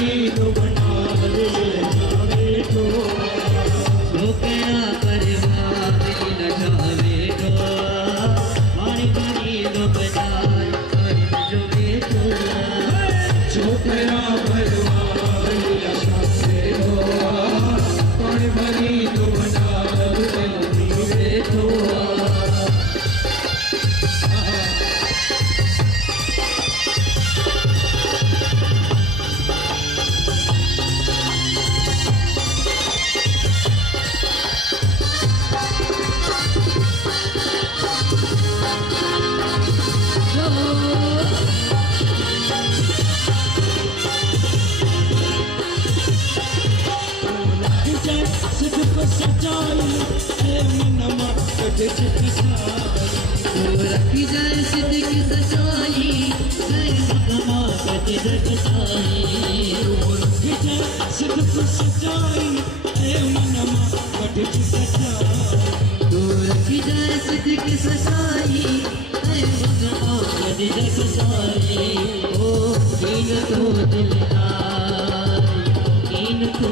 भरी तो बना ले जावे तो छोकरा परवाह लटावे तो पानी भरी तो बजाए कर जो बेटो छोकरा परवाह लटावे तो पानी भरी तो बना ले तो रखी जाए सिद्ध की सच्चाई मकमा कटे जगसाई रखी जाए सिद्ध की सच्चाई मनमा कटे सच्चाई तो रखी जाए सिद्ध की सच्चाई मकमा कटे जगसाई ओ कीन को दिल आई कीन को